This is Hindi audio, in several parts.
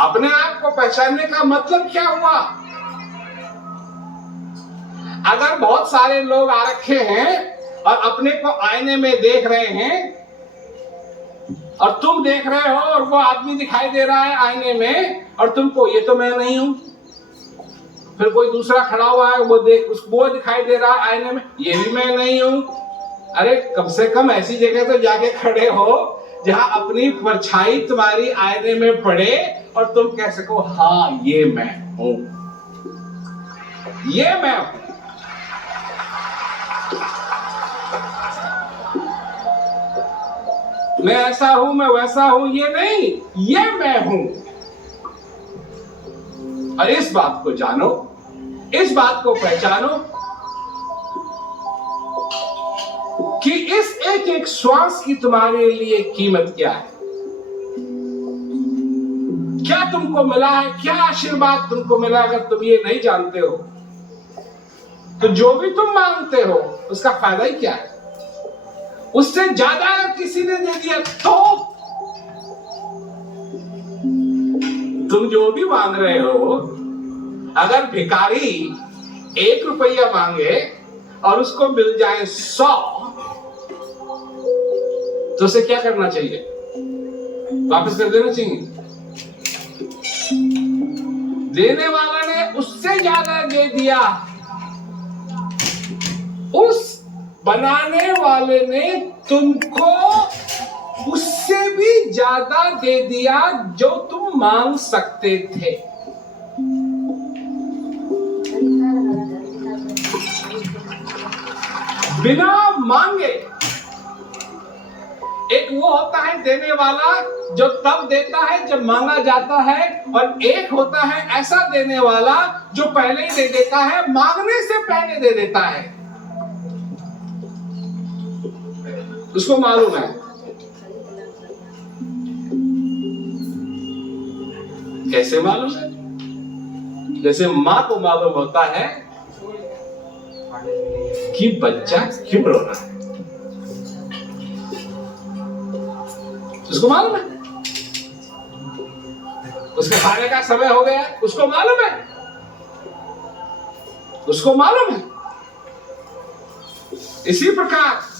अपने आप को पहचानने का मतलब क्या हुआ? अगर बहुत सारे लोग आ रखे हैं और अपने को आईने में देख रहे हैं और तुम देख रहे हो और वो आदमी दिखाई दे रहा है आईने में और तुमको ये तो मैं नहीं हूं, फिर कोई दूसरा खड़ा हुआ है वो दिखाई दे रहा है आईने में, ये भी मैं नहीं हूं। अरे कम से कम ऐसी जगह तो जाके खड़े हो जहां अपनी परछाई तुम्हारी आईने में पड़े और तुम कह सको हाँ ये मैं हूं, ये मैं हूं। मैं ऐसा हूं, मैं वैसा हूं, ये नहीं, ये मैं हूं। और इस बात को जानो, इस बात को पहचानो कि इस एक एक श्वास की तुम्हारे लिए कीमत क्या है, क्या तुमको मिला है, क्या आशीर्वाद तुमको मिला। अगर तुम ये नहीं जानते हो तो जो भी तुम मांगते हो उसका फायदा ही क्या है? उससे ज्यादा अगर किसी ने दे दिया तो तुम जो भी मांग रहे हो, अगर भिखारी 1 रुपया मांगे और उसको मिल जाए 100, तो उसे क्या करना चाहिए? वापस कर देना चाहिए। देने वाला ने उससे ज्यादा दे दिया, उस बनाने वाले ने तुमको उससे भी ज्यादा दे दिया जो तुम मांग सकते थे। बिना मांगे। एक वो होता है देने वाला जो तब देता है जब मांगा जाता है, और एक होता है ऐसा देने वाला जो पहले ही दे देता है, मांगने से पहले दे देता है। उसको मालूम है। कैसे मालूम है? जैसे मां को मालूम होता है कि बच्चा क्यों रो रहा है, उसको मालूम है। उसके खाने का समय हो गया, उसको मालूम है, उसको मालूम है। इसी प्रकार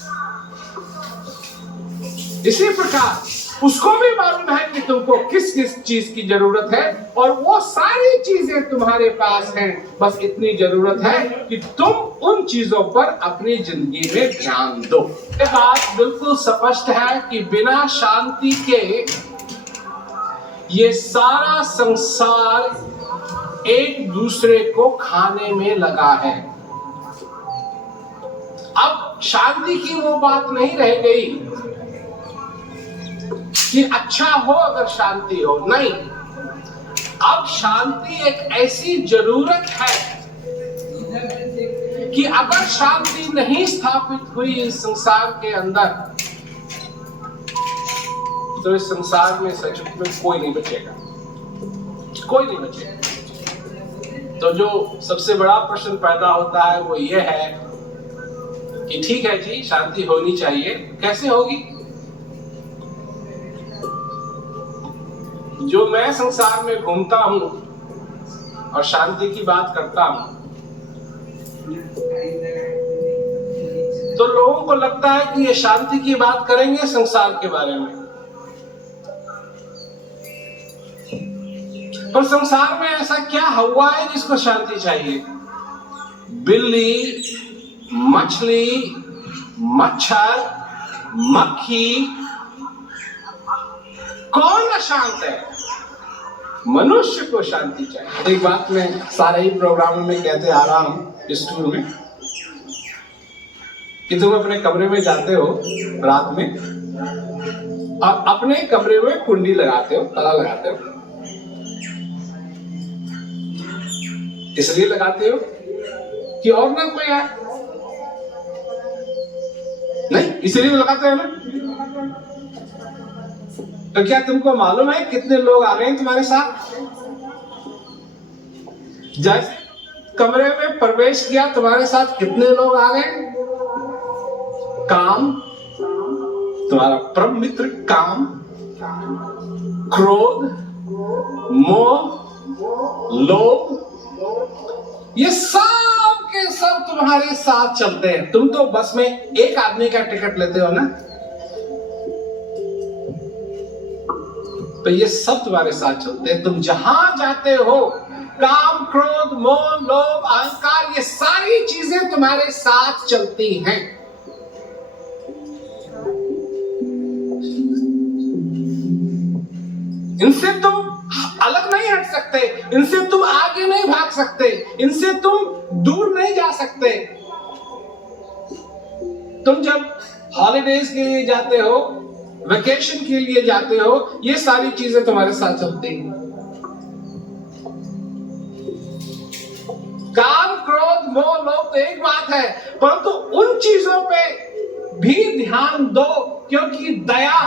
उसको भी मालूम है कि तुमको किस किस चीज की जरूरत है, और वो सारी चीजें तुम्हारे पास हैं। बस इतनी जरूरत है कि तुम उन चीजों पर अपनी जिंदगी में ध्यान दो। ये बात बिल्कुल स्पष्ट है कि बिना शांति के ये सारा संसार एक दूसरे को खाने में लगा है। अब शांति की वो बात नहीं रह गई कि अच्छा हो अगर शांति हो, नहीं। अब शांति एक ऐसी जरूरत है कि अगर शांति नहीं स्थापित हुई इस संसार के अंदर, तो इस संसार में सच में कोई नहीं बचेगा, कोई नहीं बचेगा। तो जो सबसे बड़ा प्रश्न पैदा होता है वो ये है कि ठीक है जी, शांति होनी चाहिए, कैसे होगी? जो मैं संसार में घूमता हूं और शांति की बात करता हूं, तो लोगों को लगता है कि ये शांति की बात करेंगे संसार के बारे में, पर संसार में ऐसा क्या हुआ है जिसको शांति चाहिए? बिल्ली, मछली, मच्छर, मक्खी, कौन अशांत है? मनुष्य को शांति चाहिए। एक बात मैं सारे ही प्रोग्राम में कहते आ रहा हूं इस टूर में, कि तुम अपने कमरे में जाते हो रात में और अपने कमरे में कुंडी लगाते हो, ताला लगाते हो। इसलिए लगाते हो कि और ना कोई आए? नहीं, इसलिए लगाते हो ना। तो क्या तुमको मालूम है कितने लोग आ गए हैं तुम्हारे साथ? जब कमरे में प्रवेश किया तुम्हारे साथ कितने लोग आ गए? काम, तुम्हारा परम मित्र काम, क्रोध, मोह, लोभ, ये सब के सब तुम्हारे साथ चलते हैं। तुम तो बस में एक आदमी का टिकट लेते हो ना, तो ये सब तुम्हारे साथ चलते हैं। तुम जहां जाते हो, काम, क्रोध, मोह, लोभ, अहंकार, ये सारी चीजें तुम्हारे साथ चलती हैं। इनसे तुम अलग नहीं हट सकते, इनसे तुम आगे नहीं भाग सकते, इनसे तुम दूर नहीं जा सकते। तुम जब हॉलीडेज के लिए जाते हो, वेकेशन के लिए जाते हो, ये सारी चीजें तुम्हारे साथ चलती हैं। काम, क्रोध, मोह, लोभ तो एक बात है, परंतु उन चीजों पे भी ध्यान दो, क्योंकि दया,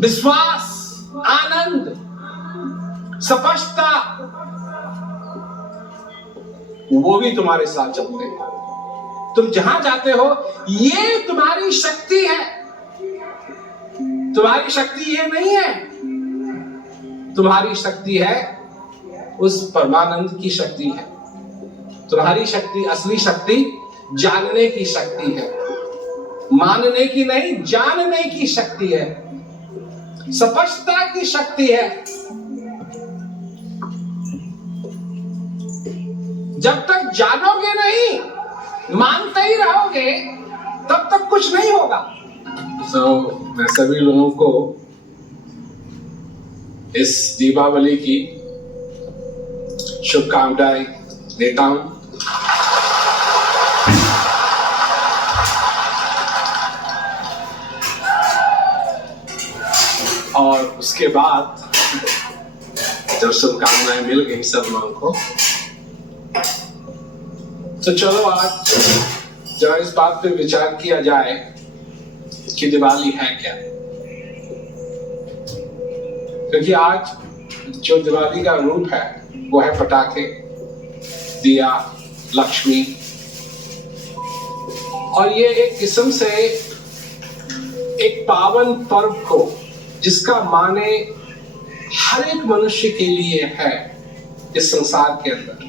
विश्वास, आनंद, स्पष्टता, वो भी तुम्हारे साथ चलते हैं। तुम जहां जाते हो, ये तुम्हारी शक्ति है। तुम्हारी शक्ति ये नहीं है, तुम्हारी शक्ति है उस परमानंद की शक्ति है। तुम्हारी शक्ति, असली शक्ति जानने की शक्ति है, मानने की नहीं, जानने की शक्ति है, स्पष्टता की शक्ति है। जब तक जानोगे नहीं, मानते ही रहोगे, तब तक कुछ नहीं होगा। मैं सभी लोगों को इस दीपावली की शुभकामनाएं देता हूं। और उसके बाद जब शुभकामनाएं मिल गई सब लोगों को, तो चलो आज जब इस बात पे विचार किया जाए कि दिवाली है क्या। क्योंकि आज जो दिवाली का रूप है वो है पटाखे, दिया, लक्ष्मी, और ये एक किस्म से एक पावन पर्व को, जिसका माने हर एक मनुष्य के लिए है इस संसार के अंदर,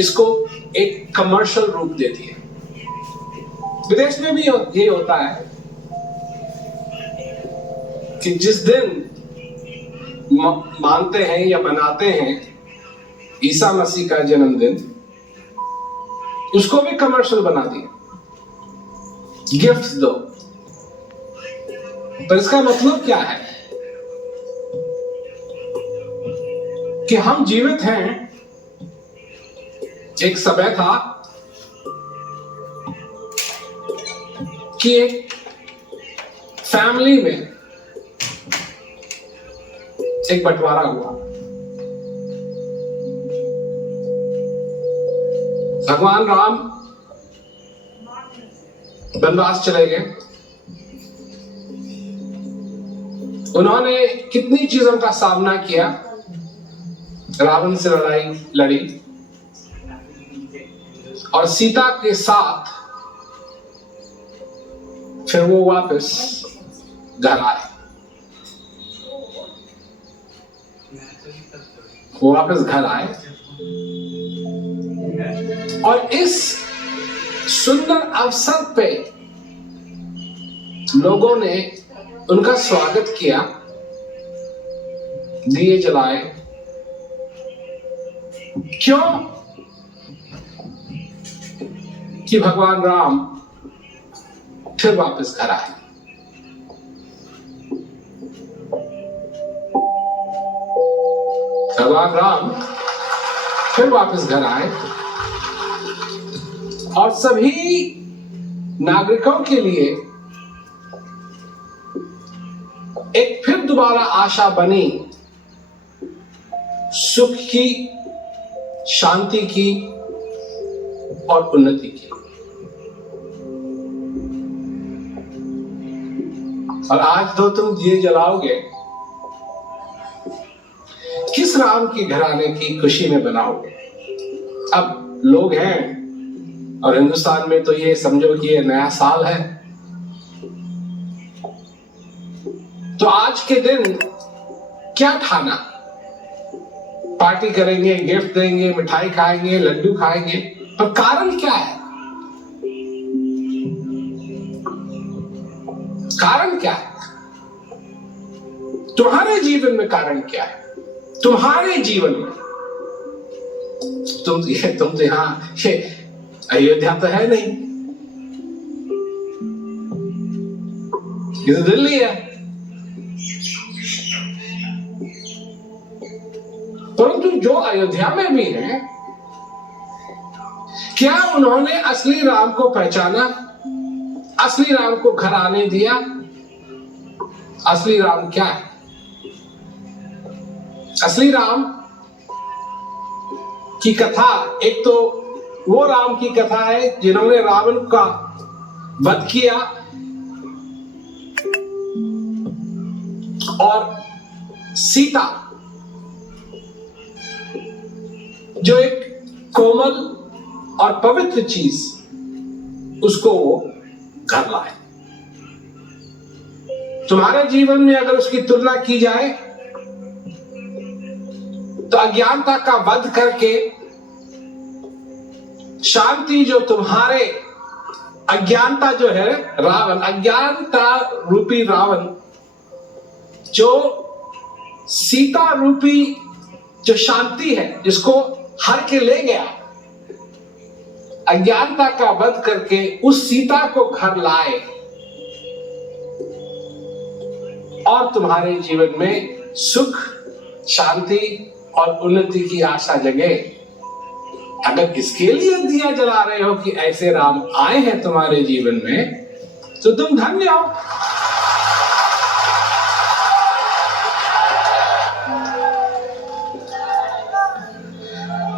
इसको एक कमर्शियल रूप दे दिया। विदेश में भी ये होता है कि जिस दिन मानते हैं या मनाते हैं ईसा मसीह का जन्मदिन, उसको भी कमर्शियल बना दिया। गिफ्ट दो, पर इसका मतलब क्या है कि हम जीवित हैं। एक समय था कि एक फैमिली में एक बंटवारा हुआ। भगवान राम वनवास चले गए। उन्होंने कितनी चीजों का सामना किया, रावण से लड़ाई लड़ी, और सीता के साथ फिर वो वापस घर आए। वो वापस घर आए और इस सुंदर अवसर पे लोगों ने उनका स्वागत किया, दिए जलाए। क्यों? कि भगवान राम फिर वापस घर आए। भगवान राम फिर वापस घर आए और सभी नागरिकों के लिए एक फिर दोबारा आशा बनी, सुख की, शांति की और उन्नति की। और आज तो तुम दिए जलाओगे, किस राम की घराने की खुशी में बनाओगे? अब लोग हैं और हिंदुस्तान में तो ये समझो कि ये नया साल है, तो आज के दिन क्या ठाना? पार्टी करेंगे, गिफ्ट देंगे, मिठाई खाएंगे, लड्डू खाएंगे, पर कारण क्या है? कारण क्या है? तुम्हारे जीवन में कारण क्या है? तुम्हारे जीवन में तुम तो यहां अयोध्या तो है नहीं, ये तो दिल्ली है। परंतु जो अयोध्या में भी है, क्या उन्होंने असली राम को पहचाना? असली राम को घर आने दिया? असली राम क्या है? असली राम की कथा, एक तो वो राम की कथा है जिन्होंने रावण का वध किया और सीता जो एक कोमल और पवित्र चीज, उसको वो घर लाए। तुम्हारे जीवन में अगर उसकी तुलना की जाए तो अज्ञानता का वध करके शांति, जो तुम्हारे अज्ञानता जो है रावण, अज्ञानता रूपी रावण जो सीता रूपी जो शांति है जिसको हर के ले गया, अज्ञानता का वध करके उस सीता को घर लाए और तुम्हारे जीवन में सुख, शांति और उन्नति की आशा जगे। अगर इसके लिए दिया जला रहे हो कि ऐसे राम आए हैं तुम्हारे जीवन में, तो तुम धन्य हो।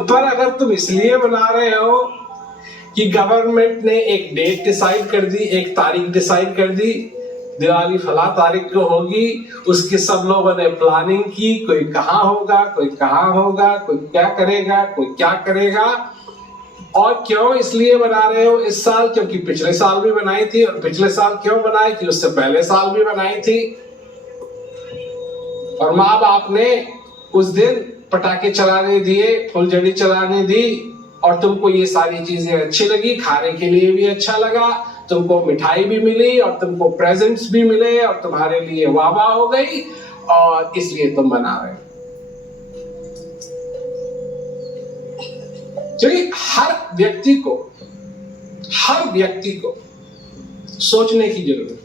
पर अगर तुम इसलिए बना रहे हो कि गवर्नमेंट ने एक डेट डिसाइड कर दी, एक तारीख डिसाइड कर दी, दिवाली फला तारीख को होगी, उसके सब लोगों ने प्लानिंग की, कोई कहां होगा, कोई कहां होगा, कोई क्या करेगा, कोई क्या करेगा। और क्यों इसलिए बना रहे हो इस साल? क्योंकि पिछले साल भी बनाई थी, और पिछले साल क्यों बनाई थी? उससे पहले साल भी बनाई थी। और माँ बाप ने उस दिन पटाखे चलाने दिए, फुलझड़ी चलाने दी, और तुमको ये सारी चीजें अच्छी लगी, खाने के लिए भी अच्छा लगा, तुमको मिठाई भी मिली और तुमको प्रेजेंट्स भी मिले और तुम्हारे लिए वाह वाह हो गई, और इसलिए तुम बना रहे हो। चलिए, हर व्यक्ति को सोचने की जरूरत है।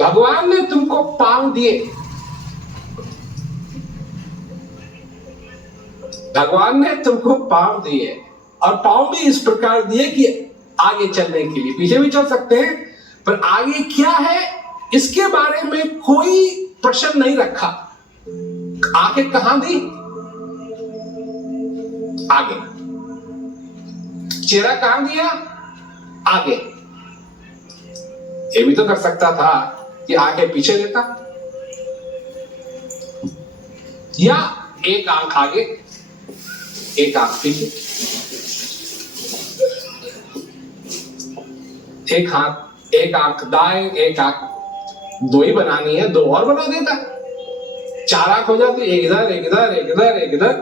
भगवान ने तुमको पांव दिए, भगवान ने तुमको पांव दिए, और पांव भी इस प्रकार दिए कि आगे चलने के लिए, पीछे भी चल सकते हैं, पर आगे क्या है इसके बारे में कोई प्रश्न नहीं रखा। आंखें कहां दी? आगे। चेहरा कहां दिया? आगे। ये भी तो कर सकता था कि आंखें पीछे देता, या एक आंख आगे एक आंख पीछे, एक आंख दाएं एक आंख, दो ही बनानी है, दो और बना देता, चार आंख हो जाती, एक इधर एक इधर एक इधर एक इधर।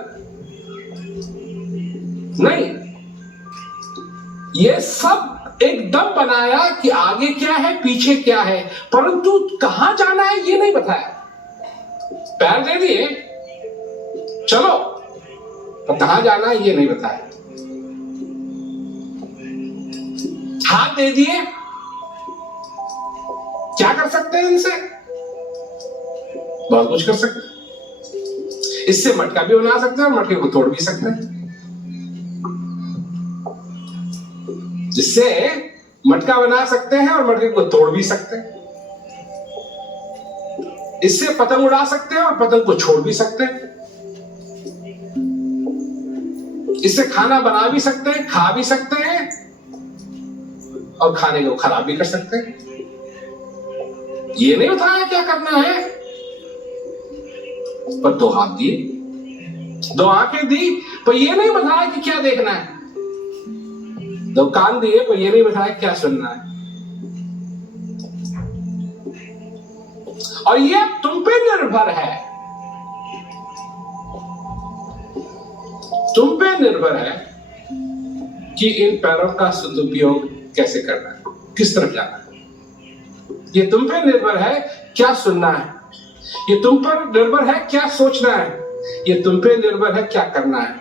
नहीं, ये सब एकदम बनाया कि आगे क्या है पीछे क्या है, परंतु कहां जाना है ये नहीं बताया। पैर दे दिए चलो, पर कहां जाना है ये नहीं बताया। हाथ दे दिए, क्या कर सकते हैं इनसे? बहुत कुछ कर सकते हैं। इससे मटका भी बना सकते हैं और मटके को तोड़ भी सकते हैं। जिससे मटका बना सकते हैं और मटके को तोड़ भी सकते हैं। इससे पतंग उड़ा सकते हैं और पतंग को छोड़ भी सकते हैं। इससे खाना बना भी सकते हैं, खा भी सकते हैं, और खाने को खराब भी कर सकते हैं। ये नहीं बताया क्या करना है, पर दो हाथ दिए, दो आंखें दी, पर ये नहीं बताया कि क्या देखना है। दो कान दिए, पर ये नहीं बताया क्या सुनना है। और ये तुम पे निर्भर है, तुम पे निर्भर है कि इन पैरों का सदुपयोग कैसे करना है, किस तरफ जाना है। ये तुम पे निर्भर है क्या सुनना है, ये तुम पर निर्भर है क्या सोचना है, ये तुम पे निर्भर है क्या करना है,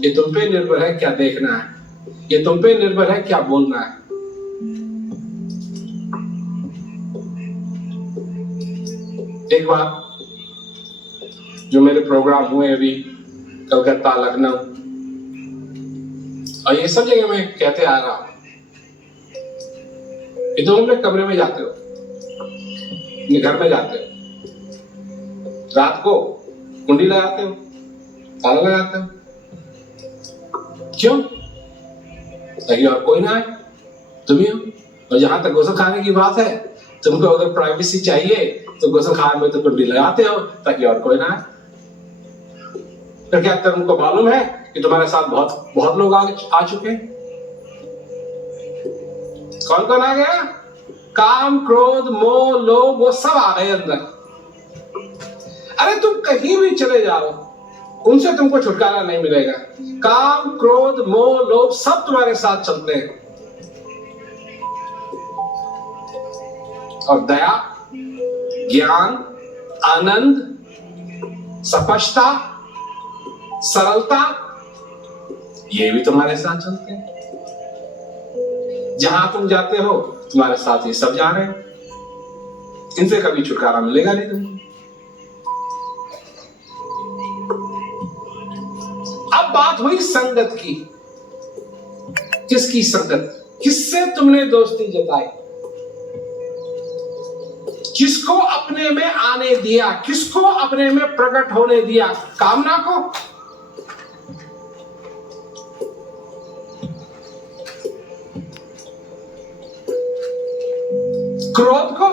ये तुम पे निर्भर है क्या देखना है, ये तुम पे निर्भर है क्या बोलना है। एक बार जो मेरे प्रोग्राम हुए अभी कलकत्ता, लखनऊ और ये सब जगह मैं कहते आ रहा हूं, ये तुम अपने कमरे में जाते हो, अपने घर में जाते हो, रात को कुंडी लगाते हो, ताला लगाते हो, क्यों? ताकि और कोई ना आए, तुम ही हो। और जहां तक गुस्सा खाने की बात है, तुमको अगर प्राइवेसी चाहिए तो गुस्सा खाने में तो कुंडी लगाते हो ताकि और कोई ना आए। तो क्या तुमको मालूम है कि तुम्हारे साथ बहुत बहुत लोग आ चुके हैं? कौन कौन आ गया? काम, क्रोध, मोह, लोभ, वो सब आ गए अंदर। अरे तुम कहीं भी चले जाओ, उनसे तुमको छुटकारा नहीं मिलेगा। काम, क्रोध, मोह, लोभ सब तुम्हारे साथ चलते हैं। और दया, ज्ञान, आनंद, स्पष्टता, सरलता, ये भी तुम्हारे साथ चलते हैं। जहां तुम जाते हो तुम्हारे साथ ये सब जा रहे हैं। इनसे कभी छुटकारा मिलेगा नहीं तुमको। अब बात हुई संगत की। किसकी संगत? किससे तुमने दोस्ती जताई? किसको अपने में आने दिया? किसको अपने में प्रकट होने दिया? कामना को? क्रोध को?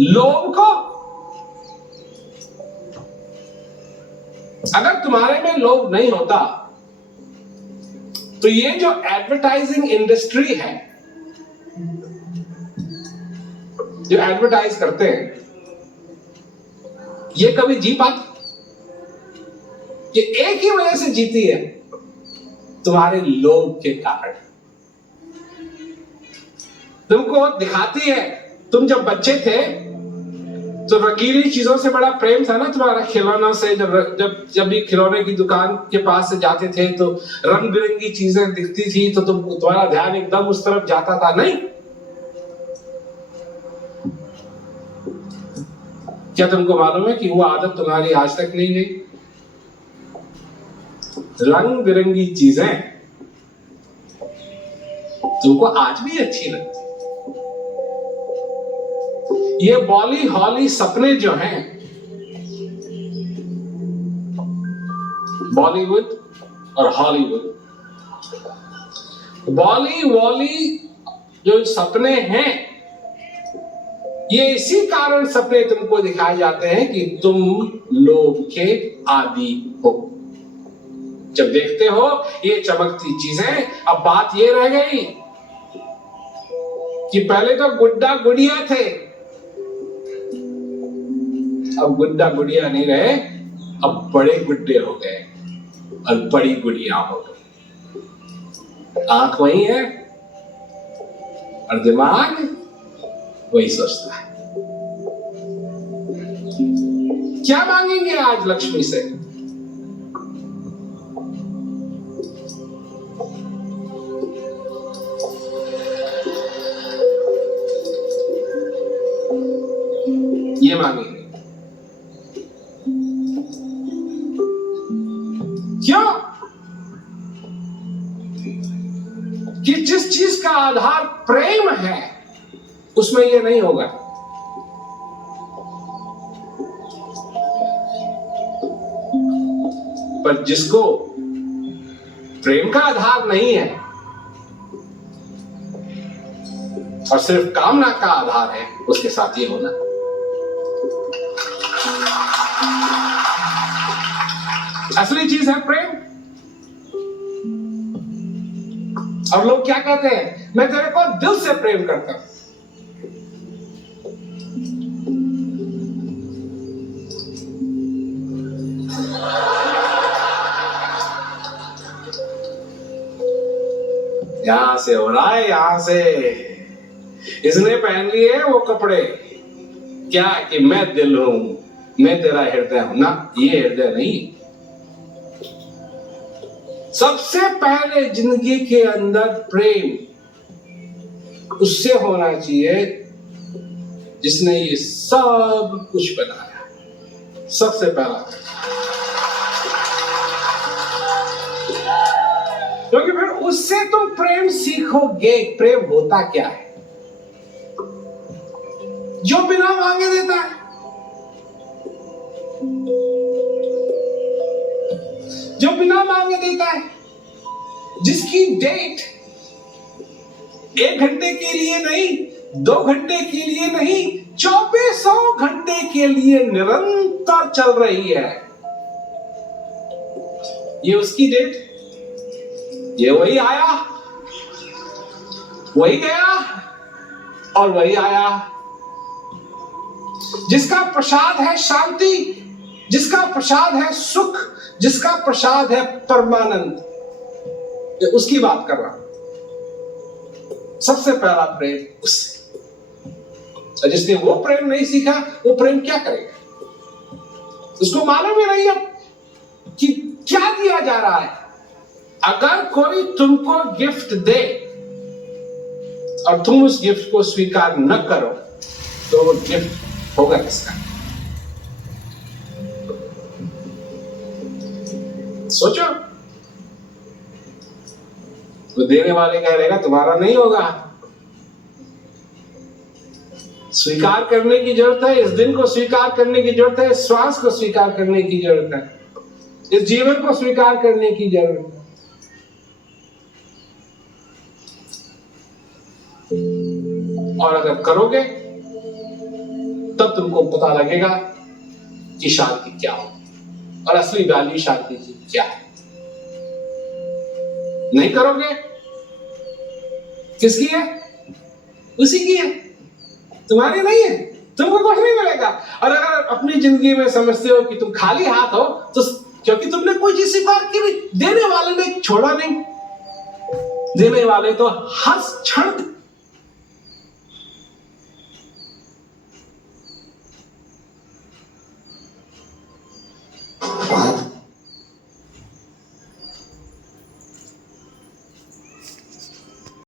लोभ को? अगर तुम्हारे में लोभ नहीं होता तो ये जो एडवर्टाइजिंग इंडस्ट्री है, जो एडवर्टाइज करते हैं, ये कभी जी पाती? ये एक ही वजह से जीती है, तुम्हारे लोभ के कारण। तुमको दिखाती है, तुम जब बच्चे थे तो रंगीली चीजों से बड़ा प्रेम था ना तुम्हारा, खिलौनों से। जब भी खिलौने की दुकान के पास से जाते थे तो रंग बिरंगी चीजें दिखती थी तो तुम्हारा ध्यान एकदम उस तरफ जाता था, नहीं? क्या तुमको मालूम है कि वो आदत तुम्हारी आज तक नहीं गई? रंग बिरंगी चीजें तुमको आज भी अच्छी लगती। ये बॉली हॉली सपने जो हैं, बॉलीवुड और हॉलीवुड, बॉली वॉली जो सपने हैं, ये इसी कारण सपने तुमको दिखाए जाते हैं कि तुम लोभ के आदी हो। जब देखते हो ये चमकती चीजें, अब बात ये रह गई कि पहले तो गुड्डा गुड़िया थे, अब गुड्डा गुड़िया नहीं रहे, अब बड़े गुड्डे हो गए और बड़ी गुड़िया हो गई। आंख वही है और दिमाग वही सोचता है। क्या मांगेंगे आज लक्ष्मी से? ये मांगेंगे। क्यों? कि जिस चीज का आधार प्रेम है उसमें ये नहीं होगा। पर जिसको प्रेम का आधार नहीं है और सिर्फ कामना का आधार है, उसके साथ ये होना। असली चीज है प्रेम। और लोग क्या कहते हैं? मैं तेरे को दिल से प्रेम करता हूं। यहां से हो रहा है, यहां से। इसने पहन लिए वो कपड़े, क्या कि मैं दिल हूं, मैं तेरा हृदय हूं ना, ये हृदय नहीं। सबसे पहले जिंदगी के अंदर प्रेम उससे होना चाहिए जिसने ये सब कुछ बनाया। सबसे पहला, क्योंकि फिर उससे तुम प्रेम सीखोगे। प्रेम होता क्या है? जो बिना मांगे देता है, जो बिना मांगे देता है, जिसकी डेट 1 घंटे के लिए नहीं, 2 घंटे के लिए नहीं, 2400 घंटे के लिए निरंतर चल रही है। ये उसकी डेट, ये वही आया, वही गया और वही आया। जिसका प्रसाद है शांति, जिसका प्रसाद है सुख, जिसका प्रसाद है परमानंद, उसकी बात कर रहा हूं। सबसे पहला प्रेम उससे। और जिसने वो प्रेम नहीं सीखा, वो प्रेम क्या करेगा? उसको मालूम ही नहीं है कि क्या दिया जा रहा है। अगर कोई तुमको गिफ्ट दे और तुम उस गिफ्ट को स्वीकार न करो, तो वो गिफ्ट होगा किसका? सोचो। तो देने वाले कह रहेगा तुम्हारा नहीं होगा। स्वीकार करने की जरूरत है, इस दिन को स्वीकार करने की जरूरत है, इस श्वास को स्वीकार करने की जरूरत है, इस जीवन को स्वीकार करने की जरूरत है। और अगर करोगे तब तुमको पता लगेगा कि शांति क्या हो और असली वैल्यू शांति की क्या है। नहीं करोगे, किसकी है? उसी की है, तुम्हारी नहीं है। तुमको कुछ नहीं मिलेगा। और अगर अपनी जिंदगी में समझते हो कि तुम खाली हाथ हो, तो क्योंकि तुमने कोई चीज स्वीकार की नहीं, देने वाले ने छोड़ा नहीं। देने वाले तो हर क्षण